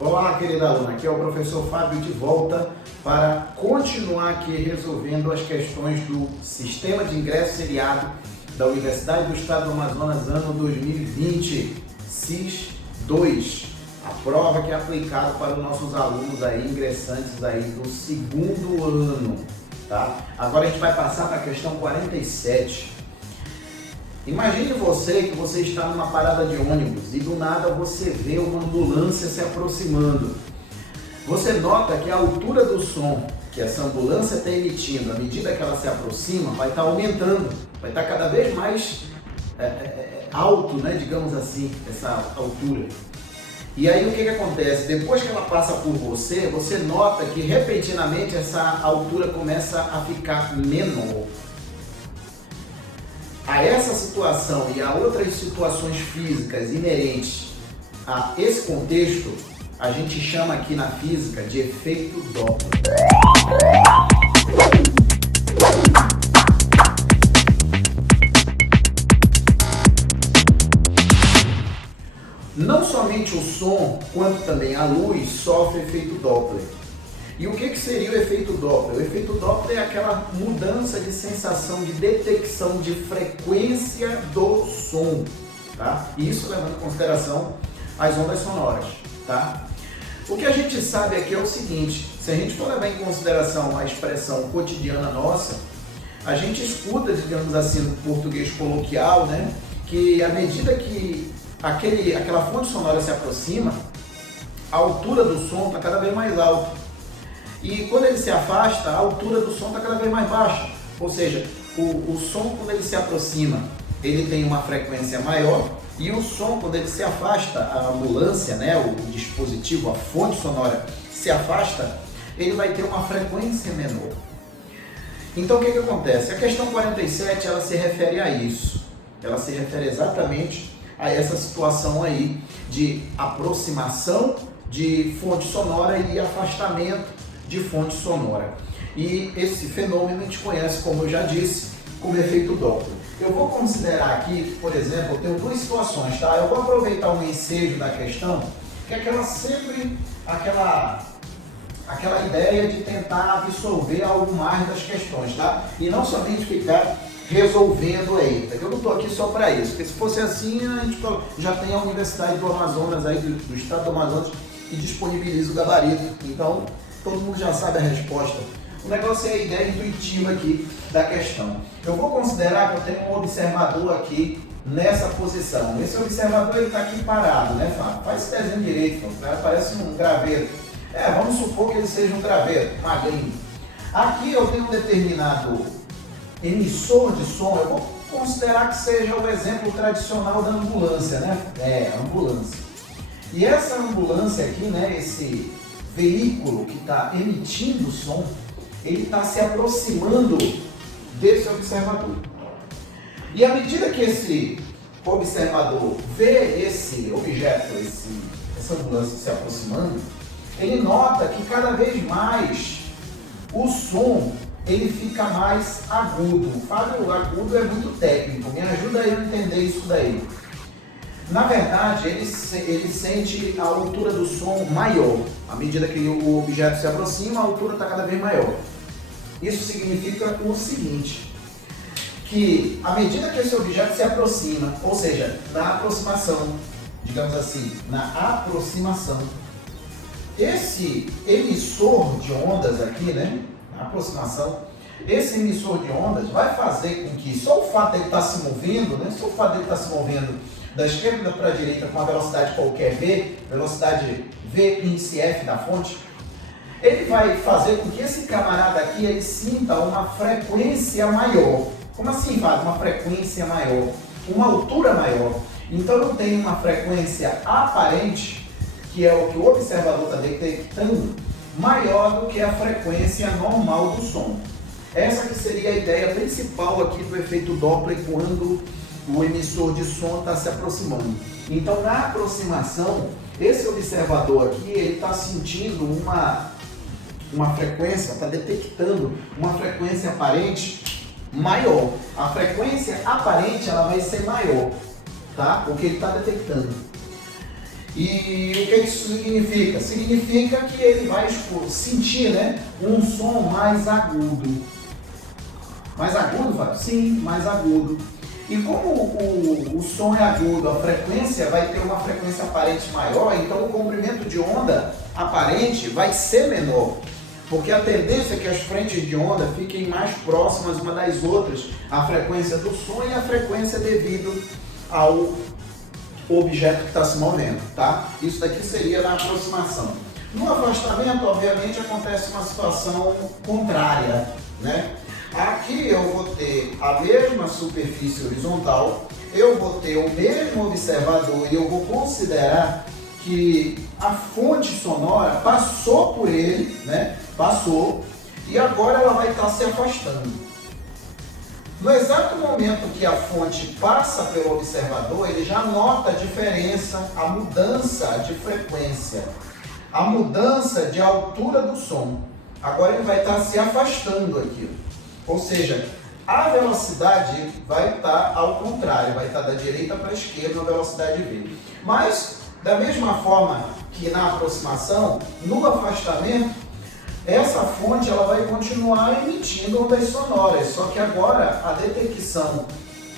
Olá, querida aluna, aqui é o professor Fábio de volta para continuar aqui resolvendo as questões do Sistema de Ingresso Seriado da Universidade do Estado do Amazonas, ano 2020, SIS 2, a prova que é aplicada para os nossos alunos aí, ingressantes aí do segundo ano, tá? Agora a gente vai passar para a questão 47. Imagine que você está numa parada de ônibus e do nada você vê uma ambulância se aproximando. Você nota que a altura do som que essa ambulância está emitindo, à medida que ela se aproxima, vai estar aumentando, vai estar cada vez mais alto, né, digamos assim, essa altura. E aí o que acontece? Depois que ela passa por você, você nota que repentinamente essa altura começa a ficar menor. A essa situação e a outras situações físicas inerentes a esse contexto, a gente chama aqui na física de efeito Doppler. Não somente o som, quanto também a luz sofre efeito Doppler. E o que seria o efeito Doppler? O efeito Doppler é aquela mudança de sensação de detecção de frequência do som, tá? Isso levando em consideração as ondas sonoras, tá? O que a gente sabe aqui é o seguinte: se a gente for levar em consideração a expressão cotidiana nossa, a gente escuta, digamos assim, no português coloquial, né, que à medida que aquela fonte sonora se aproxima, a altura do som está cada vez mais alta. E quando ele se afasta, a altura do som está cada vez mais baixa. Ou seja, o som, quando ele se aproxima, ele tem uma frequência maior, e o som, quando ele se afasta, a ambulância, né, o dispositivo, a fonte sonora se afasta, ele vai ter uma frequência menor. Então o que acontece? A questão 47, ela se refere a isso. Ela se refere exatamente a essa situação aí de aproximação de fonte sonora e afastamento de fonte sonora. E esse fenômeno a gente conhece, como eu já disse, como efeito Doppler. Eu vou considerar aqui, por exemplo, eu tenho duas situações, tá? Eu vou aproveitar o ensejo da questão, que é aquela ideia de tentar absorver algo mais das questões, tá? E não somente ficar resolvendo aí. Eu não estou aqui só para isso, porque se fosse assim, a gente já tem a Universidade do Amazonas aí, do Estado do Amazonas, que disponibiliza o gabarito. Então, todo mundo já sabe a resposta. O negócio é a ideia intuitiva aqui da questão. Eu vou considerar que eu tenho um observador aqui nessa posição. Esse observador está aqui parado, né, Fábio? Faz esse desenho direito, o cara parece um graveto. Vamos supor que ele seja um graveto, magrinho. Aqui eu tenho um determinado emissor de som, eu vou considerar que seja o exemplo tradicional da ambulância, né? Ambulância. E essa ambulância aqui, né, esse veículo que está emitindo som, ele está se aproximando desse observador. E à medida que esse observador vê esse objeto, essa ambulância se aproximando, ele nota que cada vez mais o som ele fica mais agudo. Fábio, o agudo é muito técnico, me ajuda aí a entender isso daí. Na verdade, ele sente a altura do som maior. À medida que o objeto se aproxima, a altura está cada vez maior. Isso significa o seguinte, que à medida que esse objeto se aproxima, ou seja, na aproximação, digamos assim, na aproximação, esse emissor de ondas aqui, né, na aproximação, esse emissor de ondas vai fazer com que só o fato de ele estar se movendo, né, só o fato de ele estar se movendo da esquerda para a direita com a velocidade qualquer V, velocidade V índice F da fonte, ele vai fazer com que esse camarada aqui ele sinta uma frequência maior. Como assim, Fábio? Uma frequência maior, uma altura maior. Então não tem uma frequência aparente, que é o que o observador está detectando, maior do que a frequência normal do som. Essa que seria a ideia principal aqui do efeito Doppler quando o emissor de som está se aproximando. Então, na aproximação, esse observador aqui, ele está sentindo uma frequência, está detectando uma frequência aparente maior. A frequência aparente ela vai ser maior, tá? O que ele está detectando. E o que isso significa? Significa que ele vai sentir, né, um som mais agudo. Mais agudo, Fábio? Sim, mais agudo. E como o som é agudo, a frequência vai ter uma frequência aparente maior, então o comprimento de onda aparente vai ser menor. Porque a tendência é que as frentes de onda fiquem mais próximas uma das outras, a frequência do som e a frequência devido ao objeto que está se movendo, tá? Isso daqui seria na aproximação. No afastamento, obviamente, acontece uma situação contrária, né? Aqui eu vou ter a mesma superfície horizontal, eu vou ter o mesmo observador e eu vou considerar que a fonte sonora passou por ele, né? Passou, e agora ela vai estar se afastando. No exato momento que a fonte passa pelo observador, ele já nota a diferença, a mudança de frequência, a mudança de altura do som. Agora ele vai estar se afastando aqui. Ou seja, a velocidade vai estar ao contrário, vai estar da direita para a esquerda na velocidade v. Mas, da mesma forma que na aproximação, no afastamento, essa fonte ela vai continuar emitindo ondas sonoras, só que agora a detecção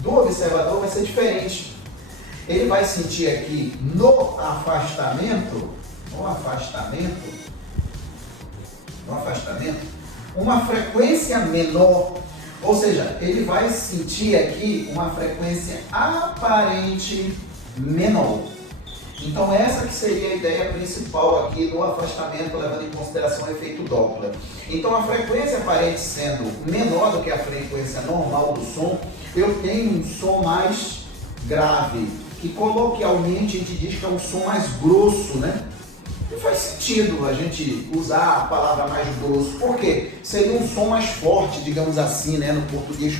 do observador vai ser diferente. Ele vai sentir aqui no afastamento, uma frequência menor, ou seja, ele vai sentir aqui uma frequência aparente menor. Então essa que seria a ideia principal aqui do afastamento, levando em consideração o efeito Doppler. Então a frequência aparente sendo menor do que a frequência normal do som, eu tenho um som mais grave, que coloquialmente a gente diz que é um som mais grosso, né? E faz sentido a gente usar a palavra mais grosso, porque seria um som mais forte, digamos assim, né, no português,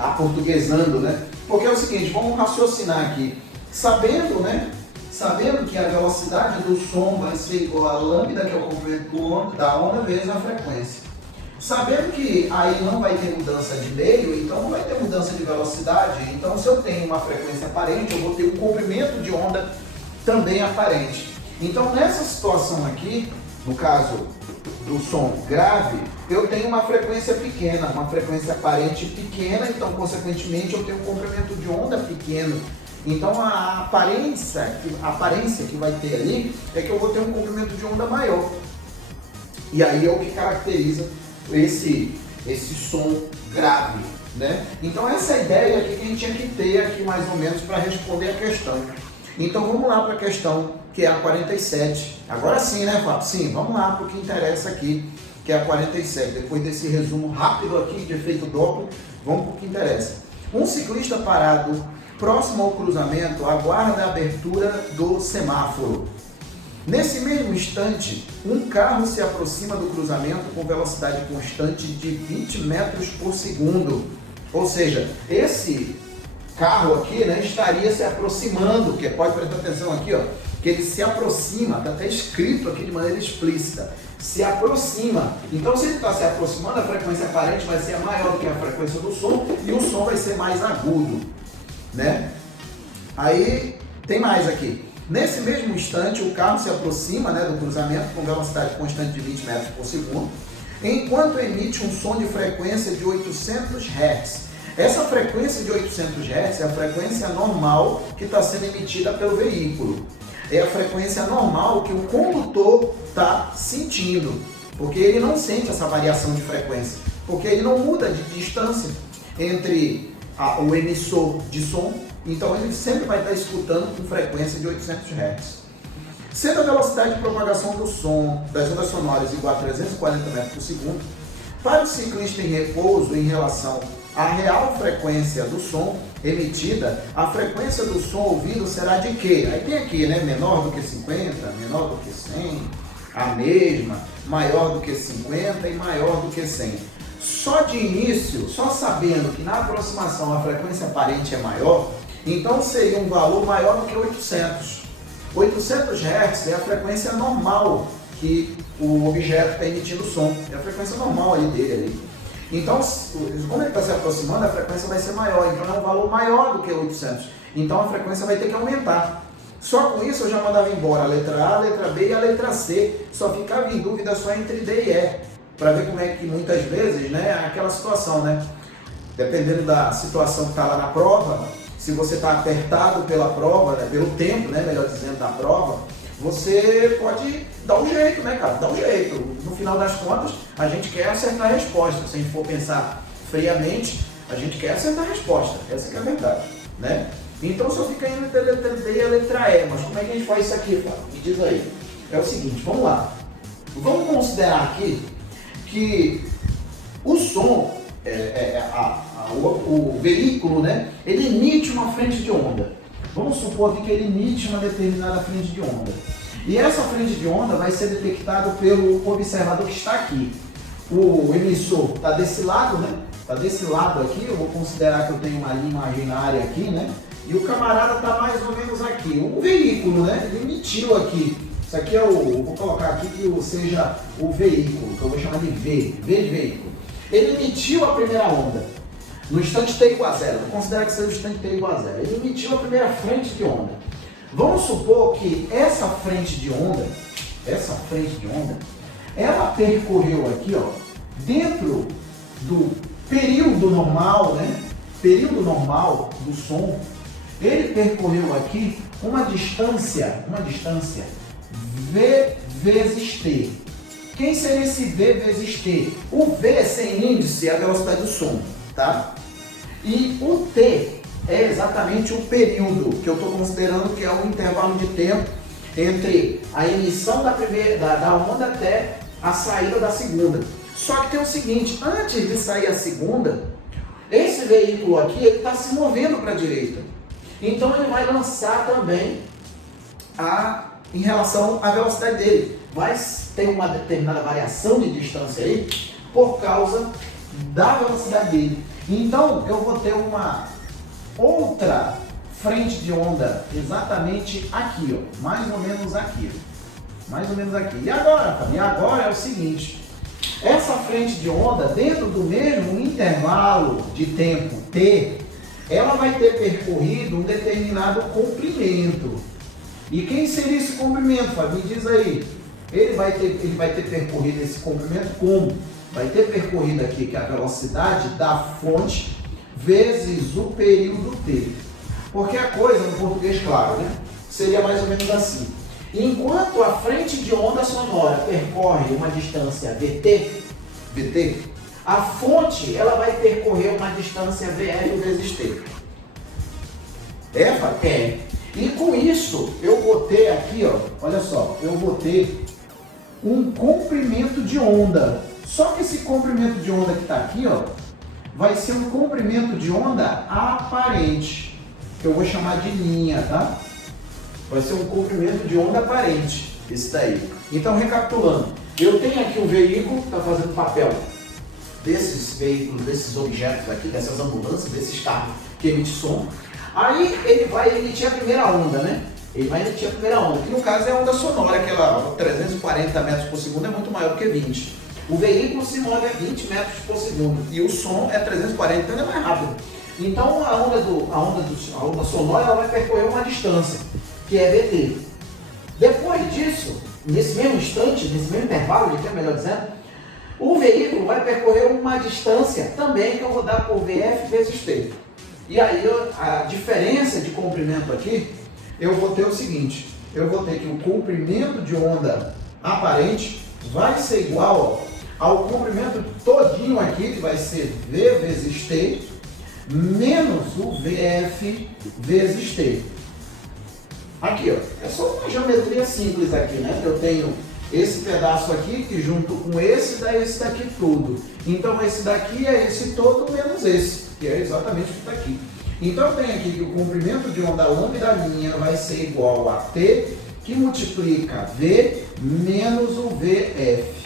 aportuguesando, né? Porque é o seguinte, vamos raciocinar aqui, sabendo que a velocidade do som vai ser igual a lambda, que é o comprimento da onda, vezes a frequência. Sabendo que aí não vai ter mudança de meio, então não vai ter mudança de velocidade, então se eu tenho uma frequência aparente, eu vou ter um comprimento de onda também aparente. Então, nessa situação aqui, no caso do som grave, eu tenho uma frequência pequena, uma frequência aparente pequena, então, consequentemente, eu tenho um comprimento de onda pequeno. Então, a aparência que vai ter ali é que eu vou ter um comprimento de onda maior. E aí é o que caracteriza esse som grave, né? Então, essa é a ideia aqui que a gente tinha que ter aqui, mais ou menos, para responder a questão. Então vamos lá para a questão que é a 47. Agora sim, né, Fábio? Sim, vamos lá para o que interessa aqui, que é a 47. Depois desse resumo rápido aqui de efeito Doppler, vamos para o que interessa. Um ciclista parado próximo ao cruzamento aguarda a abertura do semáforo. Nesse mesmo instante, um carro se aproxima do cruzamento com velocidade constante de 20 metros por segundo. Ou seja, esse carro aqui, né, estaria se aproximando, que pode prestar atenção aqui, ó, que ele se aproxima, está até escrito aqui de maneira explícita, se aproxima. Então, se ele está se aproximando, a frequência aparente vai ser maior do que a frequência do som e o som vai ser mais agudo, né? Aí, tem mais aqui. Nesse mesmo instante, o carro se aproxima, né, do cruzamento com velocidade constante de 20 metros por segundo, enquanto emite um som de frequência de 800 Hz. Essa frequência de 800 Hz é a frequência normal que está sendo emitida pelo veículo. É a frequência normal que o condutor está sentindo, porque ele não sente essa variação de frequência, porque ele não muda de distância entre o emissor de som, então ele sempre vai estar escutando com frequência de 800 Hz. Sendo a velocidade de propagação do som das ondas sonoras igual a 340 metros por segundo, para o ciclista em repouso em relação à real frequência do som emitida, a frequência do som ouvido será de quê? Aí tem aqui, né? Menor do que 50, menor do que 100, a mesma, maior do que 50 e maior do que 100. Só de início, só sabendo que na aproximação a frequência aparente é maior, então seria um valor maior do que 800. 800 Hz é a frequência normal que o objeto está emitindo som, é a frequência normal aí dele. Ali. Então, como ele está se aproximando, a frequência vai ser maior, então é um valor maior do que 800. Então a frequência vai ter que aumentar. Só com isso eu já mandava embora a letra A, a letra B e a letra C. Só ficava em dúvida só entre D e E. Para ver como é que muitas vezes, né, aquela situação, né? Dependendo da situação que está lá na prova, se você está apertado pela prova, né, pelo tempo, né, melhor dizendo, da prova, você pode dar um jeito, né, cara? Dá um jeito. No final das contas, a gente quer acertar a resposta. Se a gente for pensar friamente, a gente quer acertar a resposta. Essa que é a verdade, né? Então só fica indo entre a letra D e a letra E. Mas como é que a gente faz isso aqui, Fábio? Me diz aí. É o seguinte, vamos lá. Vamos considerar aqui que o som, o veículo, né, ele emite uma frente de onda. Vamos supor aqui que ele emite uma determinada frente de onda. E essa frente de onda vai ser detectada pelo observador que está aqui. O emissor está desse lado, né? Está desse lado aqui, eu vou considerar que eu tenho uma linha imaginária aqui, né? E o camarada está mais ou menos aqui. O veículo, né? Ele emitiu aqui. Isso aqui é vou colocar aqui que seja o veículo, que eu vou chamar de V de veículo. Ele emitiu a primeira onda. No instante t igual a zero, vou considerar que seja o instante t igual a zero. Ele emitiu a primeira frente de onda. Vamos supor que essa frente de onda, ela percorreu aqui, ó, dentro do período normal, né? Período normal do som, ele percorreu aqui uma distância V vezes T. Quem seria esse V vezes T? O V sem índice é a velocidade do som, tá? E o T é exatamente o período que eu estou considerando que é o intervalo de tempo entre a emissão da onda até a saída da segunda. Só que tem o seguinte, antes de sair a segunda, esse veículo aqui está se movendo para a direita. Então ele vai lançar também em relação à velocidade dele. Vai ter uma determinada variação de distância aí por causa da velocidade dele. Então eu vou ter uma outra frente de onda exatamente aqui, ó, mais ou menos aqui. Mais ou menos aqui. E agora, Fábio? E agora é o seguinte. Essa frente de onda, dentro do mesmo intervalo de tempo T, ela vai ter percorrido um determinado comprimento. E quem seria esse comprimento, Fábio? Me diz aí. Ele vai ter percorrido esse comprimento como? Vai ter percorrido aqui que é a velocidade da fonte vezes o período T. Porque a coisa, no português claro, né, seria mais ou menos assim. Enquanto a frente de onda sonora percorre uma distância VT, a fonte ela vai percorrer uma distância VF vezes T. É. E com isso, eu vou ter aqui, ó, olha só, eu vou ter um comprimento de onda. Só que esse comprimento de onda que está aqui, ó, vai ser um comprimento de onda aparente, que eu vou chamar de linha, tá? Vai ser um comprimento de onda aparente, esse daí. Então, recapitulando, eu tenho aqui um veículo que está fazendo papel desses veículos, desses objetos aqui, dessas ambulâncias, desses carros que emitem som. Aí ele vai emitir a primeira onda, né? Ele vai emitir a primeira onda, que no caso é a onda sonora, aquela 340 metros por segundo é muito maior do que 20. O veículo se move a 20 metros por segundo e o som é 340, então é mais rápido. Então a onda sonora ela vai percorrer uma distância, que é VT. Depois disso, nesse mesmo instante, nesse mesmo intervalo de tempo, melhor dizendo, o veículo vai percorrer uma distância também que eu vou dar por VF vezes T. E aí a diferença de comprimento aqui, eu vou ter o seguinte, eu vou ter que o comprimento de onda aparente vai ser igual ao comprimento todinho aqui, que vai ser V vezes T, menos o VF vezes T. Aqui, ó, é só uma geometria simples aqui, né? Eu tenho esse pedaço aqui que junto com esse dá esse daqui tudo. Então esse daqui é esse todo menos esse, que é exatamente o que está aqui. Então eu tenho aqui que o comprimento de onda longa da linha vai ser igual a T, que multiplica V menos o VF.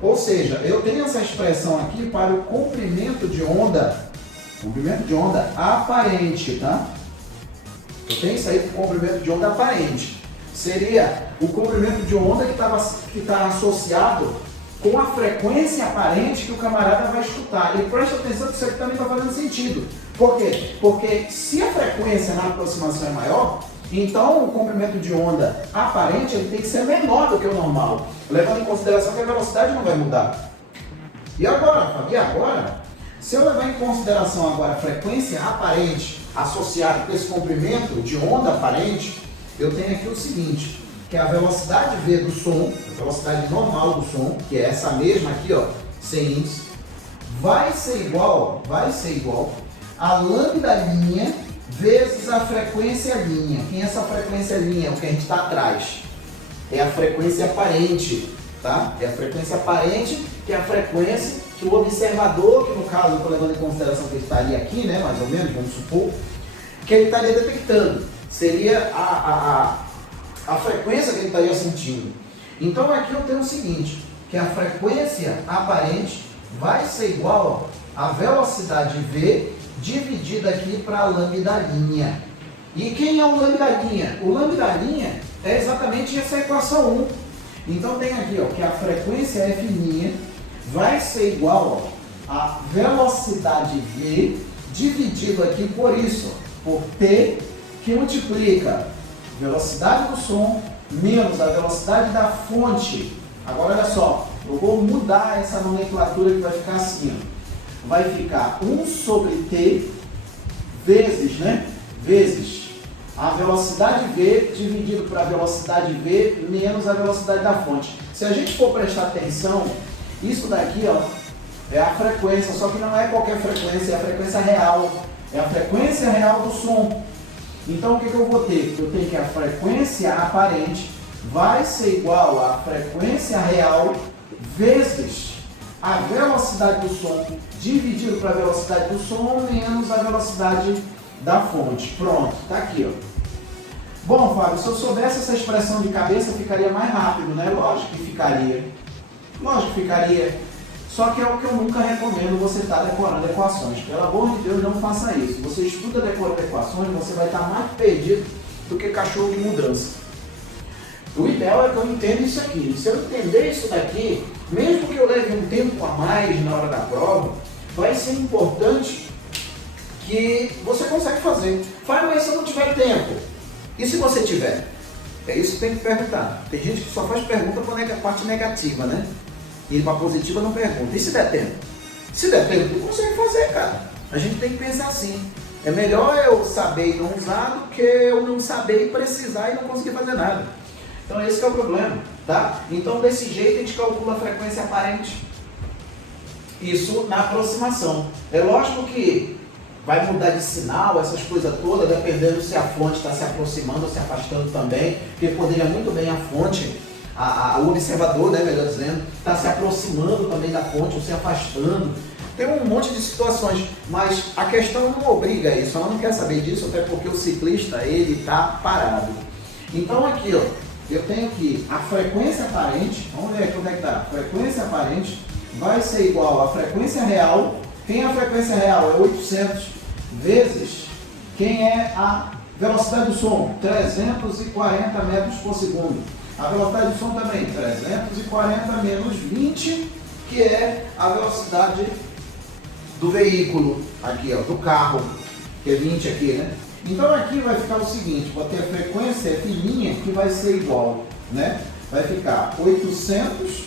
Ou seja, eu tenho essa expressão aqui para o comprimento de onda aparente, tá? Eu tenho isso aí para o comprimento de onda aparente. Seria o comprimento de onda que está associado com a frequência aparente que o camarada vai escutar. E presta atenção que isso aqui também está fazendo sentido. Por quê? Porque se a frequência na aproximação é maior, Então, o comprimento de onda aparente ele tem que ser menor do que o normal, levando em consideração que a velocidade não vai mudar. E agora, Fábio, se eu levar em consideração agora a frequência aparente associada com esse comprimento de onda aparente, eu tenho aqui o seguinte, que a velocidade V do som, a velocidade normal do som, que é essa mesma aqui, ó, sem índice, vai ser igual a lambda linha vezes a frequência linha. Quem é essa frequência linha? É o que a gente está atrás. É a frequência aparente, tá? É a frequência aparente, que é a frequência que o observador, que no caso eu estou levando em consideração que ele estaria aqui, né, mais ou menos, vamos supor, que ele estaria detectando. Seria a frequência que ele estaria sentindo. Então aqui eu tenho o seguinte, que a frequência aparente vai ser igual a velocidade V dividida aqui para a lambda linha. E quem é o lambda linha? O lambda linha é exatamente essa equação 1. Então tem aqui, ó, que a frequência F' vai ser igual a velocidade V dividido aqui por isso, por T, que multiplica velocidade do som menos a velocidade da fonte. Agora olha só, eu vou mudar essa nomenclatura que vai ficar assim, ó. Vai ficar 1 sobre T vezes, vezes a velocidade V dividido para a velocidade V menos a velocidade da fonte. Se a gente for prestar atenção, isso daqui, ó, é a frequência, só que não é qualquer frequência, é a frequência real. É a frequência real do som. Então o que eu vou ter? Eu tenho que a frequência aparente vai ser igual à frequência real vezes a velocidade do som dividido para a velocidade do som menos a velocidade da fonte. Pronto, está aqui, ó. Bom, Fábio, se eu soubesse essa expressão de cabeça, ficaria mais rápido, né? Lógico que ficaria. Lógico que ficaria. Só que é o que eu nunca recomendo você estar decorando equações. Pelo amor de Deus, não faça isso. Você estuda decorando equações, você vai estar mais perdido do que cachorro de mudança. O ideal é que eu entenda isso aqui. Se eu entender isso daqui, mesmo que eu leve um tempo a mais na hora da prova, vai ser importante que você consegue fazer. Fala, mas se eu não tiver tempo? E se você tiver? É isso que tem que perguntar. Tem gente que só faz pergunta para a parte negativa, né? E para a positiva não pergunta. E se der tempo? Se der tempo, tu consegue fazer, cara. A gente tem que pensar assim. É melhor eu saber e não usar do que eu não saber e precisar e não conseguir fazer nada. Então esse que é o problema, tá? Então desse jeito a gente calcula a frequência aparente. Isso na aproximação. É lógico que vai mudar de sinal, essas coisas todas, dependendo se a fonte está se aproximando ou se afastando também, porque poderia muito bem a fonte, o observador, né, melhor dizendo, está se aproximando também da fonte ou se afastando. Tem um monte de situações, mas a questão não obriga a isso, ela não quer saber disso, até porque o ciclista, ele está parado. Então aqui, ó, eu tenho aqui a frequência aparente, vamos ver aqui onde é que está, a frequência aparente vai ser igual à frequência real. Quem é a frequência real? É 800 vezes quem é a velocidade do som? 340 metros por segundo. A velocidade do som também, 340 menos 20, que é a velocidade do veículo, aqui ó, do carro, que é 20 aqui, né? Então aqui vai ficar o seguinte, vou ter a frequência F' que vai ser igual, né? Vai ficar 800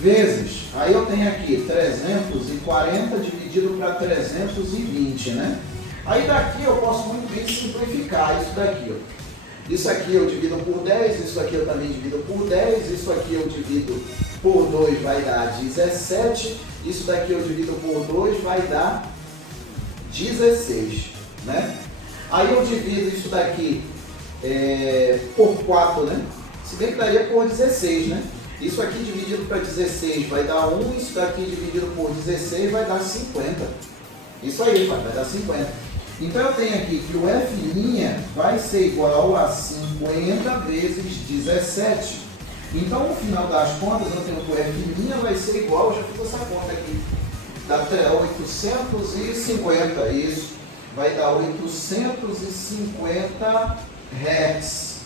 vezes, aí eu tenho aqui 340 dividido para 320, né? Aí daqui eu posso muito bem simplificar isso daqui, ó. Isso aqui eu divido por 10, isso aqui eu também divido por 10, isso aqui eu divido por 2 vai dar 17, isso daqui eu divido por 2 vai dar 16, né? Aí eu divido isso daqui por 4, né? Se bem que daria por 16, né? Isso aqui dividido para 16 vai dar 1, isso daqui dividido por 16 vai dar 50. Isso aí, vai dar 50. Então eu tenho aqui que o F' vai ser igual a 50 vezes 17. Então no final das contas eu tenho que o F' vai ser igual, eu já fiz essa conta aqui, dá 850, isso, vai dar 850 Hz.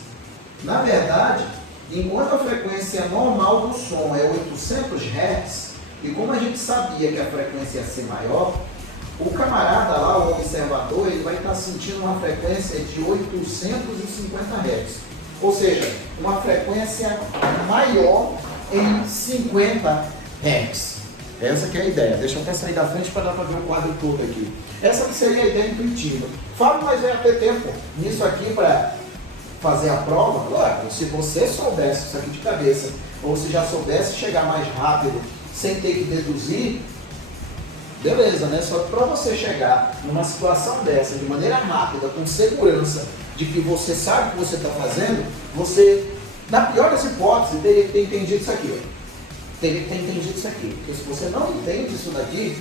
Na verdade, enquanto a frequência normal do som é 800 Hz, e como a gente sabia que a frequência ia ser maior, O camarada lá, o observador, ele vai estar sentindo uma frequência de 850 Hz. Ou seja, uma frequência maior em 50 Hz. Essa que é a ideia. Deixa eu até sair da frente para dar para ver o quadro todo aqui. Essa que seria a ideia intuitiva. Fábio, mas vai ter tempo nisso aqui para fazer a prova? Claro, se você soubesse isso aqui de cabeça, ou se já soubesse chegar mais rápido, sem ter que deduzir, beleza, né? Só que para você chegar numa situação dessa, de maneira rápida, com segurança, de que você sabe o que você está fazendo, você, na pior das hipóteses, teria que ter entendido isso aqui. Teria que ter entendido isso aqui. Porque se você não entende isso daqui,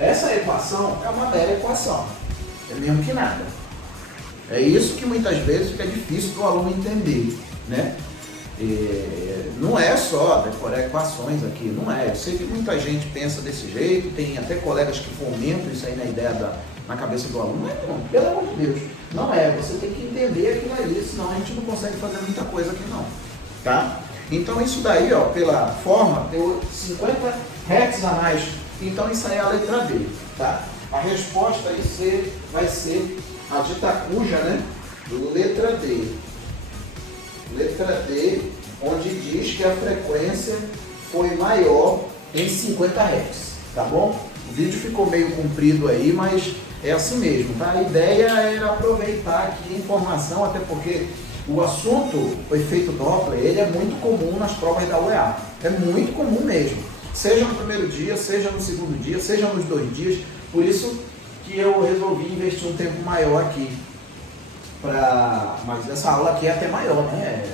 essa equação é uma mera equação. É mesmo que nada. É isso que muitas vezes fica difícil para o aluno entender, né? Não é só decorar equações aqui, não é. Eu sei que muita gente pensa desse jeito, tem até colegas que fomentam isso aí na ideia na cabeça do aluno. Não, pelo amor de Deus, não é. Você tem que entender aquilo ali, senão a gente não consegue fazer muita coisa aqui não, tá? Então isso daí, ó, pela forma, deu 50 Hz a mais. Então isso aí é a letra D, tá? A resposta aí vai ser a dita cuja, né? Letra D. Letra D, onde diz que a frequência foi maior em 50 Hz, tá bom? O vídeo ficou meio comprido aí, mas é assim mesmo, tá? A ideia era aproveitar aqui a informação, até porque o assunto, o efeito Doppler, ele é muito comum nas provas da UEA. É muito comum mesmo. Seja no primeiro dia, seja no segundo dia, seja nos 2 dias. Por isso que eu resolvi investir um tempo maior aqui. Mas essa aula aqui é até maior, né?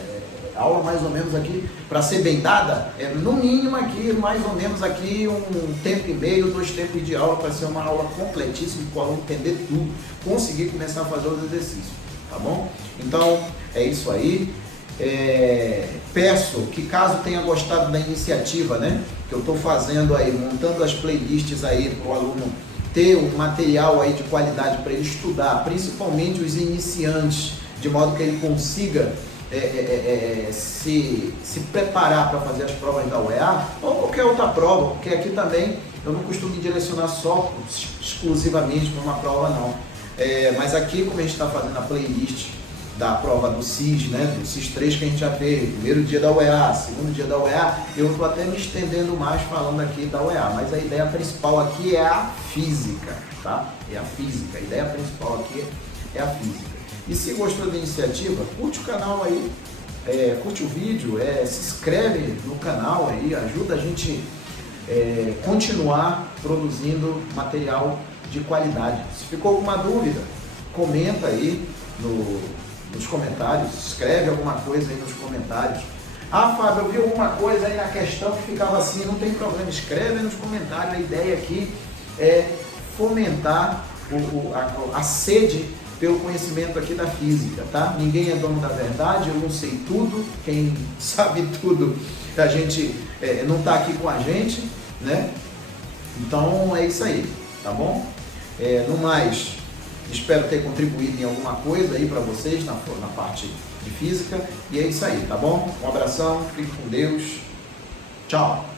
A aula mais ou menos aqui, para ser bem dada, é no mínimo aqui, mais ou menos aqui, 1 tempo e meio, 2 tempos de aula, para ser uma aula completíssima, para o aluno entender tudo, conseguir começar a fazer os exercícios, tá bom? Então, é isso aí. Peço que caso tenha gostado da iniciativa, né, que eu estou fazendo aí, montando as playlists aí para o aluno ter um material aí de qualidade para ele estudar, principalmente os iniciantes, de modo que ele consiga se preparar para fazer as provas da UEA ou qualquer outra prova, porque aqui também eu não costumo me direcionar só exclusivamente para uma prova não. Mas aqui, como a gente está fazendo a playlist da prova do SIS, né, do SIS 3 que a gente já teve, primeiro dia da UEA, segundo dia da UEA, eu estou até me estendendo mais falando aqui da UEA, mas a ideia principal aqui é a física, tá? É a física, a ideia principal aqui é a física. E se gostou da iniciativa, curte o canal aí, curte o vídeo, se inscreve no canal aí, ajuda a gente continuar produzindo material de qualidade. Se ficou alguma dúvida, comenta aí nos comentários, escreve alguma coisa aí nos comentários. Ah, Fábio, eu vi alguma coisa aí na questão que ficava assim, não tem problema, escreve aí nos comentários. A ideia aqui é fomentar a sede pelo conhecimento aqui da física, tá? Ninguém é dono da verdade, eu não sei tudo, quem sabe tudo, a gente não está aqui com a gente, né? Então é isso aí, tá bom? No mais, espero ter contribuído em alguma coisa aí para vocês na parte de física, e é isso aí, tá bom? Um abração, fique com Deus, tchau!